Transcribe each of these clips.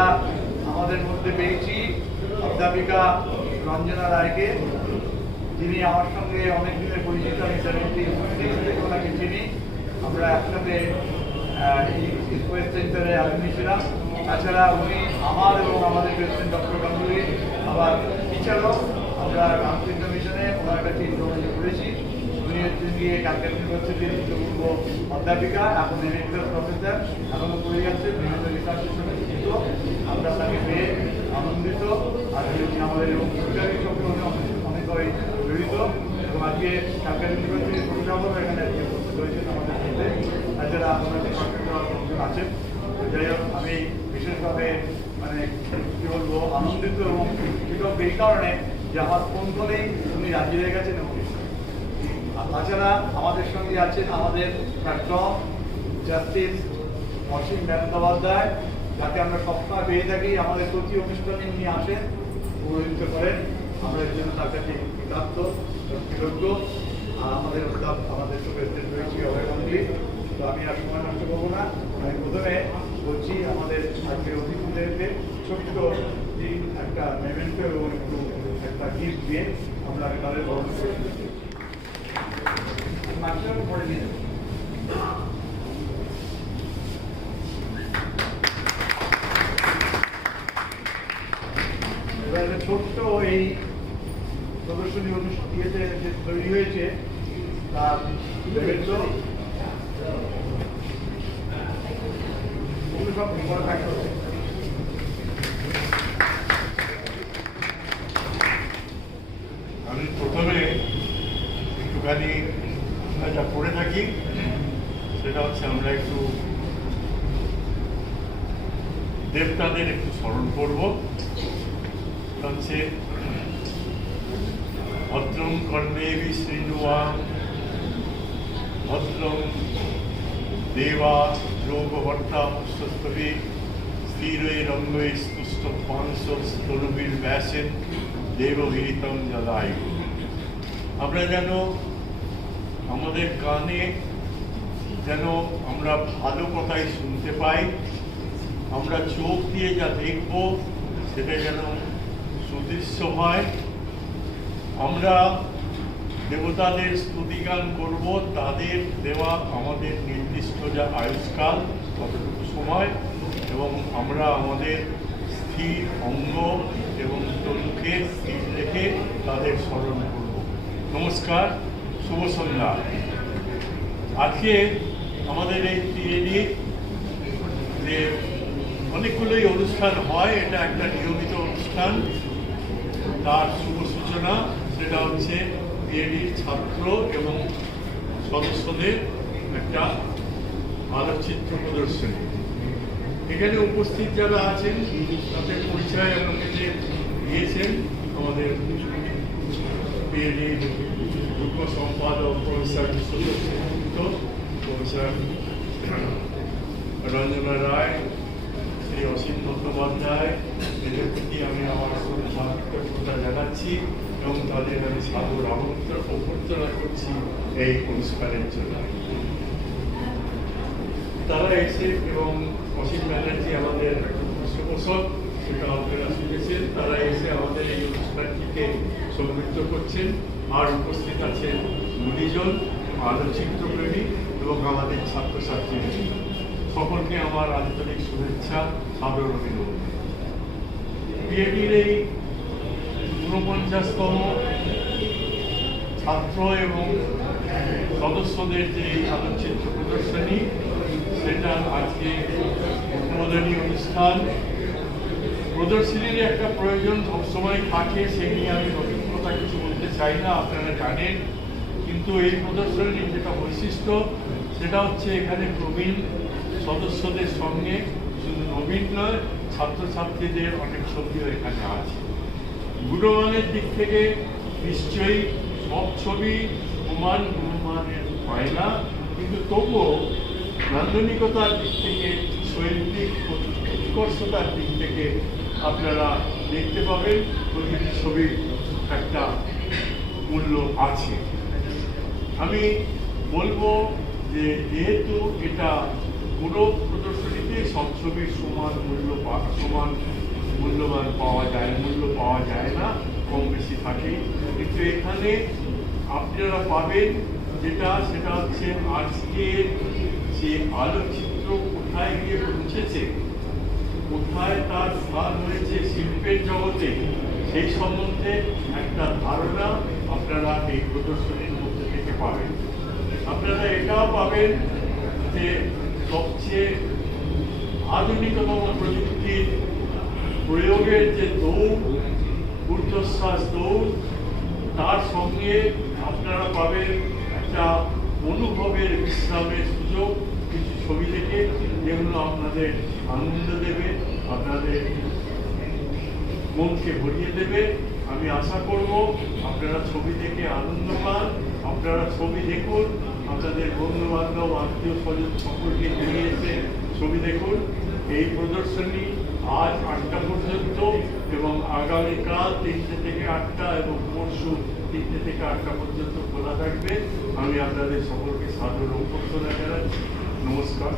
আমরা আমাদের মধ্যে পেয়েছি অধ্যাপিকা রঞ্জনা রায়কে, যিনি আমার সঙ্গে অনেক দিনের পরিচিত। আমি 76 থেকে ওনাকে চিনি। আমরা একসাথে স্কোয়ার সেন্টারে আলোচনা ছিলাম। তাছাড়া উনি আমার এবং আমাদের প্রেসিডেন্ট ডক্টর গাঙ্গুলি, আবার টিচারও আমরা রামকৃষ্ণ মিশনে ওনার কাছে যোগাযোগ করেছি। উনি হচ্ছেন গিয়ে ক্যালকাটা ইউনিভার্সিটির পূর্ব অধ্যাপিকা, এখন এমএফএস প্রফেসর, এখনও করে যাচ্ছেন, বিভিন্ন রিসার্চের সঙ্গে যুক্ত। আমরা তাকে পেয়ে আনন্দিত। আজকে উনি আমাদের এবং সরকারি সঙ্গে অনেকভাবে জড়িত, এবং আজকে ক্যালকাটা ইউনিভার্সিটির প্রফেসরও এখানে আজকে উপস্থিত হয়েছেন আমাদের মধ্যে। তাছাড়া আপনাদের কন্ট্রাক্টর লোকজন আছেন। যাই হোক, আমি বিশেষভাবে কি বলবো আনন্দিত এবং কৃতজ্ঞ এই কারণে যে আমার ফোন করেই উনি রাজি হয়ে গেছেন। এবং তাছাড়া আমাদের সঙ্গে আছেন আমাদের প্রাক্তন জাস্টিস অসীম বন্দ্যোপাধ্যায়, যাকে আমরা সবসময় পেয়ে থাকি। আমাদের প্রতি অনুষ্ঠানে উনি আসেন, পৌরোহিত্য করেন। আমরা এর জন্য তার কাছে কৃতজ্ঞ। আর আমাদের তো প্রেসিডেন্ট রয়েছে অভয় গাঙ্গুলি। তো আমি আর সময় নষ্ট করবো না। আমি প্রথমে বলছি আমাদের আজকের অতিথিদেরকে ছোট্ট একটা মেমেন্টো এবং একটা গিফট দিয়ে আমরা তাদের বরণ করি। পরে নিয়ে এবার ছোট্ট এই প্রদর্শনী অনুষ্ঠানে যে তৈরি হয়েছে তার সব বিপদ থাকতে। আমি প্রথমে একটুখানি আমরা যা করে থাকি সেটা হচ্ছে আমরা একটু দেবতাদের একটু স্মরণ করবো। হচ্ছে ভদ্রং কর্ণেবি শ্রীনুয়া ভদ্রং দেবা যোগভট্টা মুস্তস্তবে স্থিরৈ রঙ্গৈ স্তুষ্ট পাংশ স্তরুবীর ব্যাসেন দেবভীতং যদায়ু। আমরা যেন আমাদের কানে যেন আমরা ভালো কথাই শুনতে পাই, আমরা চোখ দিয়ে যা দেখব সেটা যেন সুদৃশ্য হয়। আমরা দেবতাদের স্তুতিগান করব, তাদের দেওয়া আমাদের নির্দিষ্ট যা আয়ুষ্কাল ততটুকু সময়, এবং আমরা আমাদের স্থির অঙ্গ এবং তনুকে স্থির রেখে তাদের স্মরণ করব। নমস্কার, শুভ সন্ধ্যা। আজকে আমাদের এই পিএডি যে অনেকগুলোই অনুষ্ঠান হয়, এটা একটা নিয়মিত অনুষ্ঠান। তার শুভ সূচনা সেটা হচ্ছে পিএডির ছাত্র এবং সদস্যদের একটা আলোকচিত্র প্রদর্শনী। এখানে উপস্থিত যারা আছেন তাদের পরিচয় আপনাকে দিয়েছেন আমাদের পিএডির যুগ্ম সম্পাদক প্রফেসর প্রফেসর রঞ্জনা রায়, শ্রী অসীম বন্দ্যোপাধ্যায়, এদের প্রতি আমি আমার কৃতজ্ঞতা জানাচ্ছি এবং তাদের আমি সাদর অভ্যর্থনা করছি এই অনুষ্ঠানের জন্য। তারা এসে এবং অসীম ব্যানার্জি আমাদের পৃষ্ঠপোষক, সেটা আপনারা শুনেছেন, তারা এসে আমাদের এই অনুষ্ঠানটিকে সমৃদ্ধ করছেন। আর উপস্থিত আছেন গুণীজন, আলোকচিত্রপ্রেমী এবং আমাদের ছাত্রছাত্রীদের। সকলকে আমার আন্তরিক শুভেচ্ছা, সাদর অভিনন্দন। পিএডির এই ৪৯তম ছাত্র এবং সদস্যদের যে আলোকচিত্র প্রদর্শনী, সেটা আজকে উদ্বোধনী অনুষ্ঠান। প্রদর্শনীর একটা প্রয়োজন সবসময় থাকে, সেই নিয়ে আমি নতুন কথা কিছু বলতে চাই না, আপনারা জানেন। কিন্তু এই প্রদর্শনীর যেটা বৈশিষ্ট্য সেটা হচ্ছে এখানে প্রবীণ সদস্যদের সঙ্গে শুধু নবীন নয়, ছাত্রছাত্রীদের অনেক ছবিও এখানে আছে। গুণমানের দিক থেকে নিশ্চয়ই সব ছবি সমান গুণমানের হয় না, কিন্তু তবুও নান্দনিকতার দিক থেকে, শৈল্পিক উৎকর্ষতার দিক থেকে আপনারা দেখতে পাবেন প্রতিটি ছবির একটা মূল্য আছে। আমি বলবো যে যেহেতু এটা পুরো প্রদর্শনীতে সব ছবির সমান মূল্যবান পাওয়া যায়, মূল্য পাওয়া যায় না, কম বেশি থাকে। কিন্তু এখানে আপনারা পাবেন সেটা হচ্ছে আজকের যে আলোকচিত্র কোথায় গিয়ে পৌঁছেছে, কোথায় তার স্থান হয়েছে শিল্পের জগতে, সেই সম্বন্ধে একটা ধারণা আপনারা এই প্রদর্শনীর মধ্যে থেকে পাবেন। আপনারা এটাও পাবেন যে সবচেয়ে আধুনিকতম প্রযুক্তির প্রয়োগের যে দৌড়, ঊর্ধ্বশ্বাস দৌড়, তার সঙ্গে আপনারা পাবেন একটা অনুভবের বিশ্রামের সুযোগ, কিছু ছবি দেখে, যেগুলো আপনাদের আনন্দ দেবে, আপনাদের মনকে ভরিয়ে দেবে। আমি আশা করব আপনারা ছবি দেখে আনন্দ পান, আপনারা ছবি দেখুন, আপনাদের বন্ধু বান্ধব আত্মীয় স্বজন সকলকে নিয়ে এসে ছবি দেখুন। এই প্রদর্শনী আজ 8টা পর্যন্ত এবং আগামীকাল 3টে থেকে 8টা এবং পরশু 3টে থেকে 8টা পর্যন্ত খোলা থাকবে। আমি আপনাদের সকলকে সাদর অভ্যর্থনা জানাচ্ছি। নমস্কার।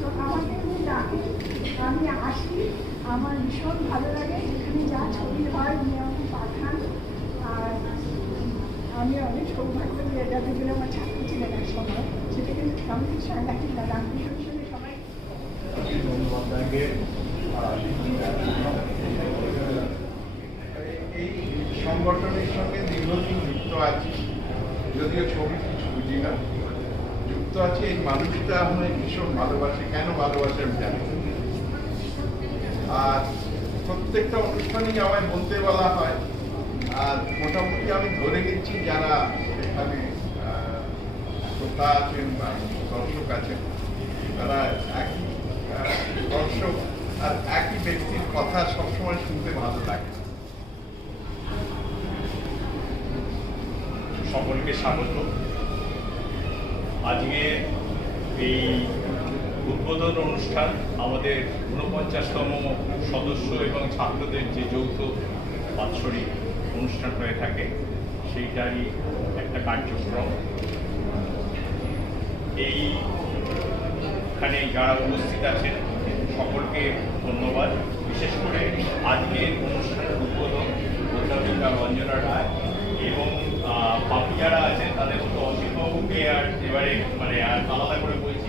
তো আমাকে উনি ডাকেন, আমি আসি, আমার ভীষণ ভালো লাগে। যেখানে যা ছবি হয় উনি আমাকে পাঠান। আর আমি অনেক সৌভাগ্য দিয়ে যতগুলো আমার ছাত্র ছিলেন এক সময়, সেটা কিন্তু আমি সাংঘাতিক না, রামকৃষ্ণের সঙ্গে সবাই এই সংগঠনের সঙ্গে দীর্ঘদিন যুক্ত আছি, যদিও ছবি কিছু বুঝি না। যুক্ত আছে, এই মানুষটা আমায় ভীষণ ভালোবাসে। কেন ভালোবাসে আমি জানি না। আর প্রত্যেকটা অনুষ্ঠানেই আমায় বলতে বলা হয়। আর মোটামুটি আমি ধরে নিচ্ছি যারা এখানে শ্রোতা আছেন বা দর্শক আছেন, তারা একই দর্শক আর একই ব্যক্তির কথা সবসময় শুনতে ভালো লাগে। সকলকে স্বাগত। আজকে এই উদ্বোধন অনুষ্ঠান আমাদের 49তম সদস্য এবং ছাত্রদের যে যৌথ বাৎসরিক অনুষ্ঠান হয়ে থাকে, সেইটারই একটা কার্যক্রম। এইখানে যারা উপস্থিত আছেন সকলকে ধন্যবাদ। বিশেষ করে আজকের অনুষ্ঠানের উদ্বোধন অধ্যাপিকা রঞ্জনা রায় এবং বাকি যারা আছেন তাদের মতো অসীমবাবুকে আর এবারে আর আলাদা করে বলছি